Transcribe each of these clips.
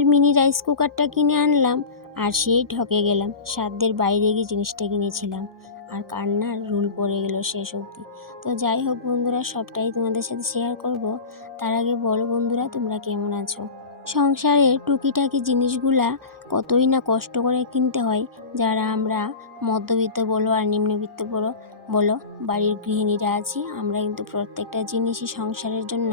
দামের mini rice কুকারটা কিনে আনলাম আর সেই ঠকে গেলাম। সাধ্যের বাইরে গিয়ে জিনিসটা কিনেছিলাম আর কান্নার রোল পড়ে গেল শেষ অবধি। তো যাই হোক বন্ধুরা, সবটাই তোমাদের সাথে শেয়ার করব। তার আগে বলো বন্ধুরা, তোমরা কেমন আছো? সংসারের টুকিটাকি জিনিসগুলা কতই না কষ্ট করে কিনতে হয়। যারা আমরা মধ্যবিত্ত বলো আর নিম্নবিত্ত বলো বাড়ির গৃহিণীরা আছি, আমরা কিন্তু প্রত্যেকটা জিনিসই সংসারের জন্য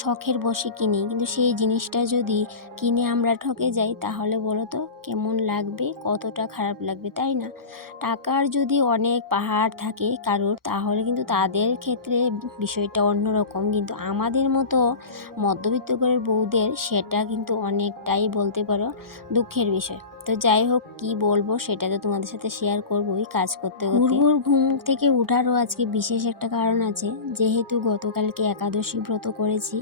শখের বশে কিনি। কিন্তু সেই জিনিসটা যদি কিনে আমরা ঠকে যাই, তাহলে বলো তো কেমন লাগবে, কতটা খারাপ লাগবে, তাই না? টাকার যদি অনেক পাহাড় থাকে কারোর, তাহলে কিন্তু তাদের ক্ষেত্রে বিষয়টা অন্যরকম। কিন্তু আমাদের মতো মধ্যবিত্ত ঘরের বউদের সেটা কিন্তু অনেকটাই বলতে পারো দুঃখের বিষয়। তো যাই হোক, কি বলবো সেটা তো তোমাদের সাথে শেয়ার করবোই কাজ করতে করতে। ঘুম থেকে উঠারও আজকে বিশেষ একটা কারণ আছে। যেহেতু গতকালকে একাদশী ব্রত করেছি,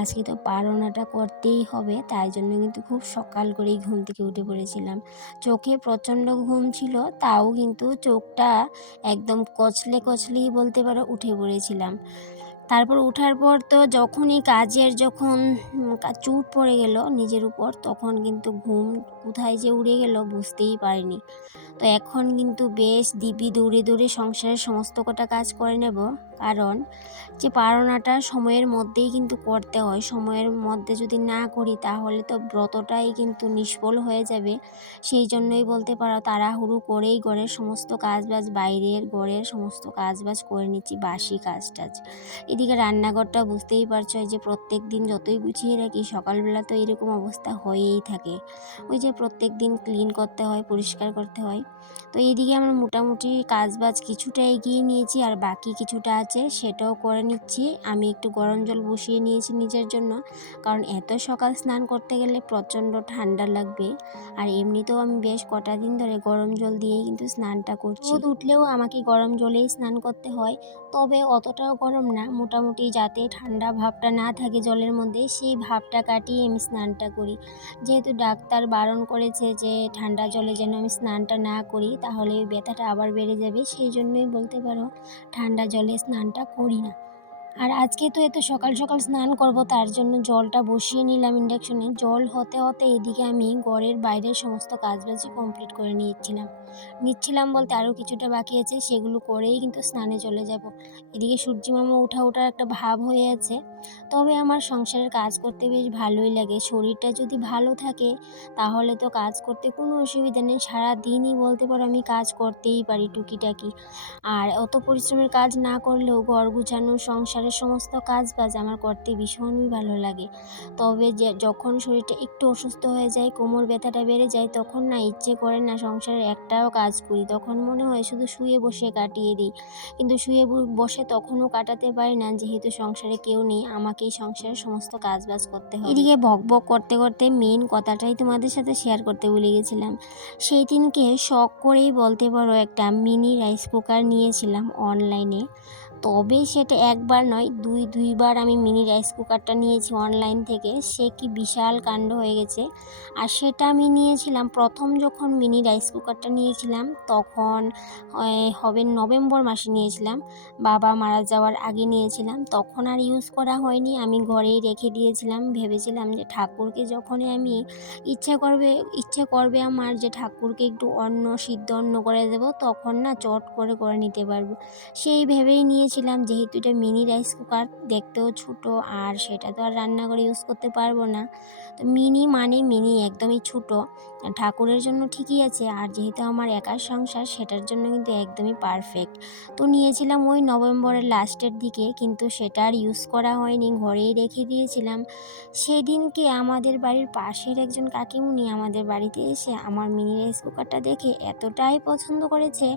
আজকে তো পারণাটা করতেই হবে, তাই জন্য কিন্তু খুব সকাল করেই ঘুম থেকে উঠে পড়েছিলাম। চোখে প্রচণ্ড ঘুম ছিল, তাও কিন্তু চোখটা একদম কচলেই বলতে পারো উঠে পড়েছিলাম। তারপর উঠার পর তো যখনই কাজের চুট পড়ে গেল নিজের উপর, তখন কিন্তু ঘুম কোথায় যে উড়ে গেল বুঝতেই পারিনি। তো এখন কিন্তু বেশ দিব্যি দৌড়ে সংসারের সমস্ত কটা কাজ করে নেব। কারণ যে পারণাটা সময়ের মধ্যেই কিন্তু করতে হয়। সময়ের মধ্যে যদি না করি, তাহলে তো ব্রতটাই কিন্তু নিষ্ফল হয়ে যাবে। সেই জন্যই বলতে পারো তাড়াহুড়ো করেই ঘরের সমস্ত কাজবাজ, বাইরের ঘরের সমস্ত কাজবাজ করে নিচ্ছি, বাসি কাজটাজ। এদিকে রান্নাঘরটা বুঝতেই পারছো, যে প্রত্যেক দিন যতই গুছিয়ে রাখি, সকালবেলা তো এরকম অবস্থা হয়েই থাকে। ওই যে প্রত্যেক দিন ক্লিন করতে হয়, পরিষ্কার করতে হয়। তো এইদিকে আমার মোটামুটি কাজবাজ কিছুটা এগিয়ে নিয়েছি, আর বাকি কিছুটা আছে সেটাও করে নিচ্ছি। আমি একটু গরম জল বসিয়ে নিয়েছি নিজের জন্য, কারণ এত সকাল স্নান করতে গেলে প্রচণ্ড ঠান্ডা লাগবে। আর এমনিতেও আমি বেশ কটা দিন ধরে গরম জল দিয়েই কিন্তু স্নানটা করছি। রোদ উঠলেও আমাকে গরম জলেই স্নান করতে হয়, তবে অতটাও গরম না, মোটামুটি যাতে ঠান্ডা ভাবটা না থাকে জলের মধ্যে, সেই ভাবটা কাটিয়ে আমি স্নানটা করি। যেহেতু ডাক্তার বারণ করেছে যে ঠান্ডা জলে যেন আমি স্নানটা না করি, তাহলে ব্যথাটা আবার বেড়ে যাবে, সেই জন্যই বলতে পারো ঠান্ডা জলে স্নানটা করি না। আর আজকে তো এত সকাল সকাল স্নান করব, তার জন্য জলটা বসিয়ে নিলাম ইন্ডাকশনে। জল হতে হতে এদিকে আমি ঘরের বাইরের সমস্ত কাজবাজি কমপ্লিট করে নিচ্ছিলাম বলতে আরও কিছুটা বাকি আছে, সেগুলো করেই কিন্তু স্নানে চলে যাব। এদিকে সূর্যি মামা ওঠার একটা ভাব হয়ে আছে। তবে আমার সংসারের কাজ করতে বেশ ভালোই লাগে। শরীরটা যদি ভালো থাকে, তাহলে তো কাজ করতে কোনো অসুবিধা নেই। সারাদিনই বলতে পারো আমি কাজ করতেই পারি টুকিটাকি। আর অত পরিশ্রমের কাজ না করলেও ঘর গুছানো, সংসারের সমস্ত কাজবাজ আমার করতে ভীষণই ভালো লাগে। তবে যখন শরীরটা একটু অসুস্থ হয়ে যায়, কোমর ব্যথাটা বেড়ে যায়, তখন না ইচ্ছে করে না সংসারের একটাও কাজ করি। তখন মনে হয় শুধু শুয়ে বসে কাটিয়ে দিই। কিন্তু শুয়ে বসে তখনও কাটাতে পারি না, যেহেতু সংসারে কেউ নেই, আমাকেই সংসারের সমস্ত কাজবাজ করতে হবে। এদিকে বকবক করতে করতে মেন কথাটাই তোমাদের সাথে শেয়ার করতে ভুলে গেছিলাম। সেই দিনকে শখ করেই বলতে পারো একটা মিনি রাইস কুকার নিয়েছিলাম অনলাইনে। তবে সেটা একবার নয়, দুইবার আমি মিনি রাইস কুকারটা নিয়েছি অনলাইন থেকে। সে কি বিশাল কাণ্ড হয়ে গেছে। আর সেটা আমি নিয়েছিলাম প্রথম যখন মিনি রাইস কুকারটা নিয়েছিলাম, তখন হবে নভেম্বর মাসে নিয়েছিলাম। বাবা মারা যাওয়ার আগে নিয়েছিলাম। তখন আর ইউজ করা হয়নি, আমি ঘরেই রেখে দিয়েছিলাম। ভেবেছিলাম যে ঠাকুরকে যখনই আমি ইচ্ছে করবে আমার, যে ঠাকুরকে একটু সিদ্ধ অন্ন করে দেব, তখন না চট করে নিতে পারবো। সেই ভেবেই নিয়েছিলাম। যেহেতু এটা মিনি রাইস কুকার, দেখতেও ছোট, আর সেটা তো আর রান্নাঘরে ইউজ করতে পারবো না। তো মিনি মানে মিনি, একদমই ছোট। ঠাকুরের জন্য ঠিকই আছে, আর যেহেতু আমার একার সংসার, সেটার জন্য কিন্তু একদমই পারফেক্ট। তো নিয়েছিলাম ওই নভেম্বরের লাস্টের দিকে, কিন্তু সেটা আর ইউজ করা হয়নি, ঘরেই রেখে দিয়েছিলাম। সেদিনকে আমাদের বাড়ির পাশের একজন কাকিমুনি আমাদের বাড়িতে এসে আমার মিনি রাইস কুকারটা দেখে এতটাই পছন্দ করেছে,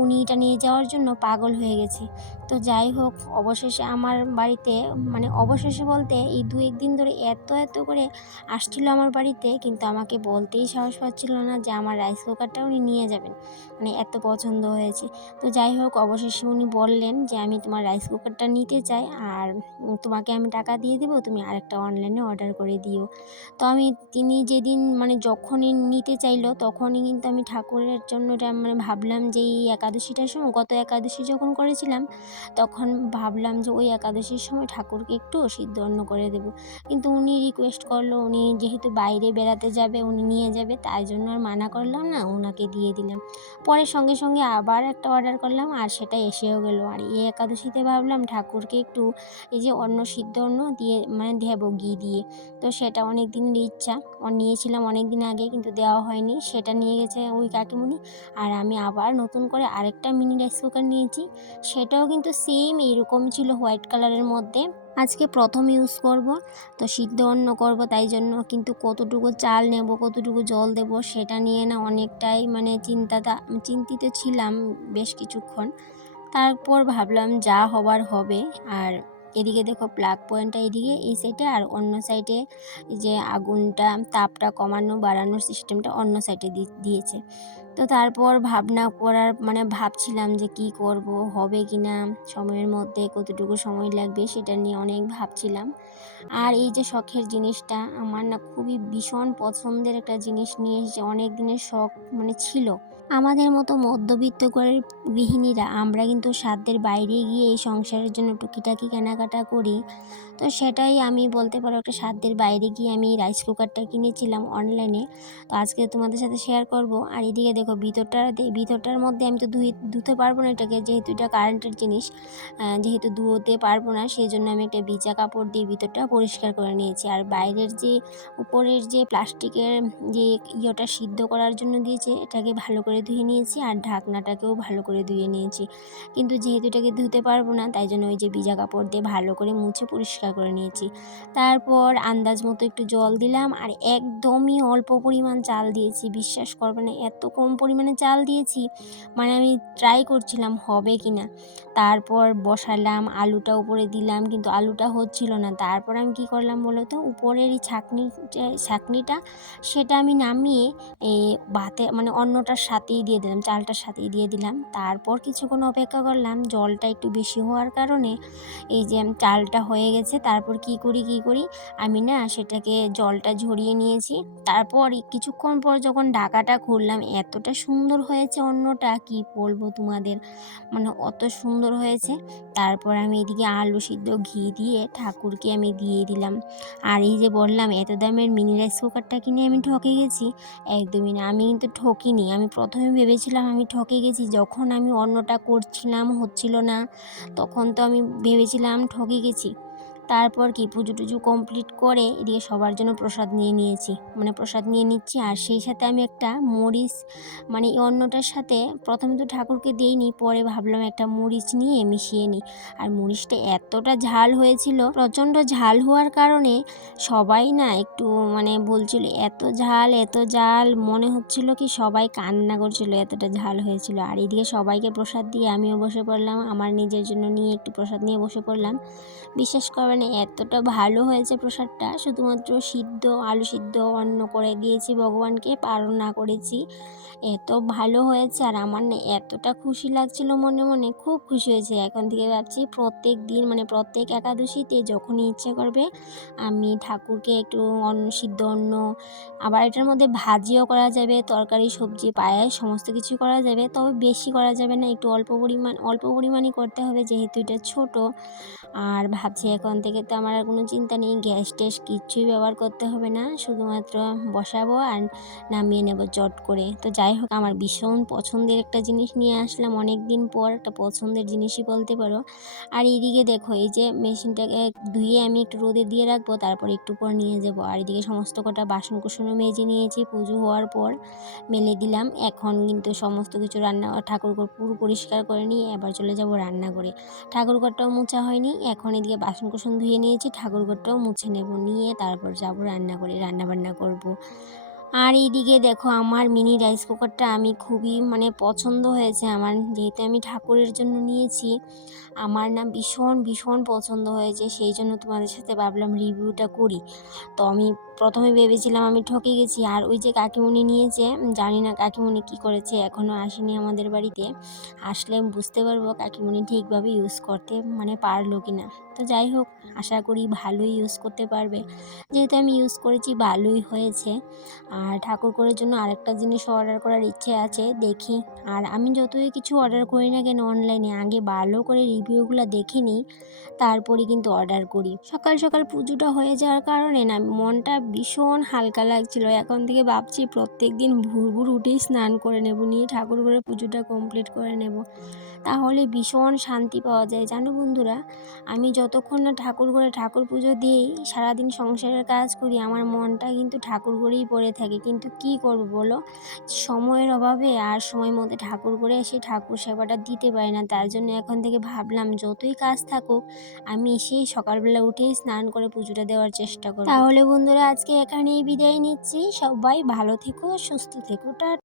উনি এটা নিয়ে যাওয়ার জন্য পাগল হয়ে গেছে। তো যাই হোক, অবশেষে আমার বাড়িতে, মানে অবশেষে বলতে এই 2-1 দিন ধরে এত করে আসছিল আমার বাড়িতে, কিন্তু আমাকে বলতেই সাহস পাচ্ছিল না যে আমার রাইস কুকারটা উনি নিয়ে যাবেন, মানে এত পছন্দ হয়েছে। তো যাই হোক, অবশেষে উনি বললেন যে আমি তোমার রাইস কুকারটা নিতে চাই, আর তোমাকে আমি টাকা দিয়ে দেবো, তুমি আরেকটা অনলাইনে অর্ডার করে দিও। তো তিনি যেদিন মানে যখনই নিতে চাইলো তখনই কিন্তু আমি ঠাকুরের জন্য এটা মানে ভাবলাম যে এই একাদশীটার সময়, গত একাদশী যখন করেছিলাম তখন ভাবলাম যে ওই একাদশীর সময় ঠাকুরকে একটু সিদ্ধ অন্ন করে দেব। কিন্তু উনি রিকোয়েস্ট করলো, উনি যেহেতু বাইরে বেড়াতে যাবে, উনি নিয়ে যাবে, তাই জন্য আর মানা করলাম না, ওনাকে দিয়ে দিলাম। পরে সঙ্গে সঙ্গে আবার একটা অর্ডার করলাম আর সেটা এসেও গেলো। আর এই একাদশীতে ভাবলাম ঠাকুরকে একটু এই যে অন্ন, সিদ্ধ অন্ন দিয়ে মানে দেবো ঘি দিয়ে। তো সেটা অনেক দিনের ইচ্ছা, নিয়েছিলাম অনেক দিন আগে কিন্তু দেওয়া হয়নি, সেটা নিয়ে গেছে ওই কাকিমুনি। আর আমি আবার নতুন করে আরেকটা মিনি রাইস কুকার নিয়েছি, সেটাও কিন্তু সেম এরকম ছিল, হোয়াইট কালারের মধ্যে। আজকে প্রথম ইউজ করব, তো সিদ্ধ অন্ন করব, তাই জন্য কিন্তু কতটুকু চাল নেব, কতটুকু জল দেব সেটা নিয়ে না অনেকটাই মানে চিন্তিত ছিলাম বেশ কিছুক্ষণ। তারপর ভাবলাম যা হবার হবে। আর এদিকে দেখো প্লাগ পয়েন্টটা এদিকে এই সাইডে, আর অন্য সাইডে যে আগুনটা তাপটা কমানো বাড়ানোর সিস্টেমটা অন্য সাইডে দিয়েছে। তো তারপর ভাবনা করার মানে ভাবছিলাম যে কি করব, হবে কি না, সময়ের মধ্যে কতটুকু সময় লাগবে সেটা নিয়ে অনেক ভাবছিলাম। আর এই যে শখের জিনিসটা আমার না খুবই ভীষণ পছন্দের একটা জিনিস নিয়ে এসেছে, অনেক দিনের শখ মানে ছিল। আমাদের মতো মধ্যবিত্ত ঘরের গৃহিণীরা আমরা কিন্তু সাধ্যের বাইরে গিয়ে এই সংসারের জন্য টুকিটাকি কেনাকাটা করি। তো সেটাই আমি বলতে পারো একটা সাধ্যের বাইরে গিয়ে আমি রাইস কুকারটা কিনেছিলাম অনলাইনে। তো আজকে তোমাদের সাথে শেয়ার করব। আর এদিকে দেখো ভিতরটার মধ্যে আমি তো ধুতে পারবো না এটাকে, যেহেতু এটা কারেন্টের জিনিস, যেহেতু ধুতে পারবো না সেই জন্য আমি একটা ভিজা কাপড় দিয়ে ভিতরটা পরিষ্কার করে নিয়েছি। আর বাইরের যে উপরের যে প্লাস্টিকের যে ইয়েটা সিদ্ধ করার জন্য দিয়েছে এটাকে ভালো করে ধুয়ে নিয়েছি, আর ঢাকনাটাকেও ভালো করে ধুয়ে নিয়েছি। কিন্তু যেহেতু এটাকে ধুতে পারবো না তাই জন্য ওই যে ভিজা কাপড় দিয়ে ভালো করে মুছে পরিষ্কার করে নিয়েছি। তারপর আন্দাজ মতো একটু জল দিলাম, আর একদমই অল্প পরিমাণ চাল দিয়েছি। বিশ্বাস করবে না, এত কম পরিমাণে চাল দিয়েছি, মানে আমি ট্রাই করছিলাম হবে কি না। তারপর বসালাম, আলুটা উপরে দিলাম, কিন্তু আলুটা হচ্ছিল না। তারপর আমি কি করলাম বলো তো, উপরের এই ছাঁকনিটা সেটা আমি নামিয়ে এই ভাতে মানে অন্নটার সাথেই দিয়ে দিলাম, চালটার সাথেই দিয়ে দিলাম। তারপর কিছুক্ষণ অপেক্ষা করলাম, জলটা একটু বেশি হওয়ার কারণে এই যে চালটা হয়ে গেছে। তারপর কি করি আমি না সেটাকে জলটা ঝরিয়ে নিয়েছি। তারপর কিছুক্ষণ পর যখন ঢাকাটা খুললাম, এতটা সুন্দর হয়েছে অন্নটা কি বলবো তোমাদের, মানে অত সুন্দর হয়েছে। তারপর আমি এদিকে আলু সিদ্ধ ঘি দিয়ে ঠাকুরকে আমি দিয়ে দিলাম। আর এই যে বললাম এত দামের মিনি রাইস কুকারটা কিনে আমি ঠকে গেছি, একদমই না, আমি কিন্তু ঠকিনি। আমি প্রথমে ভেবেছিলাম আমি ঠকে গেছি, যখন আমি অন্নটা করছিলাম হচ্ছিল না তখন তো আমি ভেবেছিলাম ঠকে গেছি। তারপর কি পুজো টুজো কমপ্লিট করে এদিকে সবার জন্য প্রসাদ নিয়ে নিচ্ছি। আর সেই সাথে আমি একটা মরিচ মানে এই অন্নটার সাথে প্রথমে তো ঠাকুরকে দিইনি, পরে ভাবলাম একটা মরিচ নিয়ে মিশিয়ে নিই। আর মরিচটা এতটা ঝাল হয়েছিল, প্রচণ্ড ঝাল হওয়ার কারণে সবাই না একটু মানে বলছিল এত ঝাল, মনে হচ্ছিল কি সবাই কান্না করছিল, এতটা ঝাল হয়েছিল। আর এদিকে সবাইকে প্রসাদ দিয়ে আমিও বসে পড়লাম, আমার নিজের জন্য নিয়ে একটু প্রসাদ নিয়ে বসে পড়লাম। বিশ্বাস করবেন এতটা ভালো হয়েছে প্রসাদটা, শুধুমাত্র আলু সিদ্ধ অন্ন করে দিয়েছি ভগবানকে, পালন না করেছি। এত ভালো হয়েছে আর আমার না এতটা খুশি লাগছিল, মনে মনে খুব খুশি হয়েছে। এখন থেকে ভাবছি প্রত্যেক দিন মানে প্রত্যেক একাদশীতে যখনই ইচ্ছে করবে আমি ঠাকুরকে একটু সিদ্ধ অন্ন, আবার এটার মধ্যে ভাজিও করা যাবে, তরকারি সবজি পায়েস সমস্ত কিছু করা যাবে, তবে বেশি করা যাবে না, একটু অল্প পরিমাণই করতে হবে যেহেতু এটা ছোট। আর ভাবছি এখন থেকে তো আমার আর কোনো চিন্তা নেই, গ্যাস ট্যাস কিচ্ছুই ব্যবহার করতে হবে না, শুধুমাত্র বসাবো আর নামিয়ে নেব চট করে। তো যাই হোক, আমার ভীষণ পছন্দের একটা জিনিস নিয়ে আসলাম, অনেক দিন পর একটা পছন্দের জিনিসই বলতে পারো। আর এইদিকে দেখো এই যে মেশিনটাকে ধুয়ে আমি একটু রোদে দিয়ে রাখবো, তারপর একটু পর নিয়ে যাব। আর এদিকে সমস্ত কটা বাসন কুসনও মেজে নিয়েছি, পুজো হওয়ার পর মেলে দিলাম। এখন কিন্তু সমস্ত কিছু ঠাকুরঘর পুরো পরিষ্কার করে নিয়ে এবার চলে যাব রান্নাঘরে। ঠাকুরঘরটাও মোছা হয়নি, এখন এদিকে বাসন কুসন ধুয়ে নিয়েছি, ঠাকুরঘরটাও মুছে নেব, নিয়ে তারপর যাব রান্নাঘরে রান্নাবান্না করব। আর এইদিকে দেখো আমার মিনি রাইস কুকারটা আমি খুবই মানে পছন্দ হয়েছে আমার, যেহেতু আমি ঠাকুরের জন্য নিয়েছি, আমার না ভীষণ ভীষণ পছন্দ হয়েছে, সেই জন্য তোমাদের সাথে ভাবলাম রিভিউটা করি। তো আমি প্রথমে ভেবেছিলাম আমি ঠকে গেছি। আর ওই যে কাকিমুনি নিয়েছে, জানি না কাকিমুনি কি করেছে, এখনও আসেনি আমাদের বাড়িতে। আসলে বুঝতে পারবো কাকিমুনি ঠিকভাবে ইউজ করতে পারলো কি না। তো যাই হোক, আশা করি ভালোই ইউজ করতে পারবে। যেহেতু আমি ইউজ করেছি ভালোই হয়েছে। আর ঠাকুরঘরের জন্য আরেকটা জিনিস অর্ডার করার ইচ্ছে আছে, দেখি। আর আমি যতই কিছু অর্ডার করি না কেন অনলাইনে, আগে ভালো করে রিভিউগুলো দেখে নিই, তারপরে কিন্তু অর্ডার করি। সকাল সকাল পুজোটা হয়ে যাওয়ার কারণে না মনটা ভীষণ হালকা লাগছিল। এখন থেকে ভাবছি প্রত্যেক দিন ভোর ভোর উঠেই স্নান করে নেব, নিয়ে ঠাকুর ঘরে পুজোটা কমপ্লিট করে নেব। তাহলে ভীষণ শান্তি পাওয়া যায় জানো বন্ধুরা। আমি যতক্ষণ না ঠাকুর ঘরে ঠাকুর পুজো দিয়েই সারাদিন সংসারের কাজ করি, আমার মনটা কিন্তু ঠাকুর ঘরেই পড়ে থাকে। কিন্তু কি করব বলো, সময়ের অভাবে আর সময় মতো ঠাকুর ঘরে এসে ঠাকুর সেবাটা দিতে পারি না। তার জন্য এখন থেকে ভাবলাম যতই কাজ থাকুক, আমি সেই সকালবেলা উঠেই স্নান করে পুজোটা দেওয়ার চেষ্টা করব। তাহলে বন্ধুরা, আজকে এখানেই বিদায় নিচ্ছি। সবাই ভালো থেকো, সুস্থ থেকো, টাটা।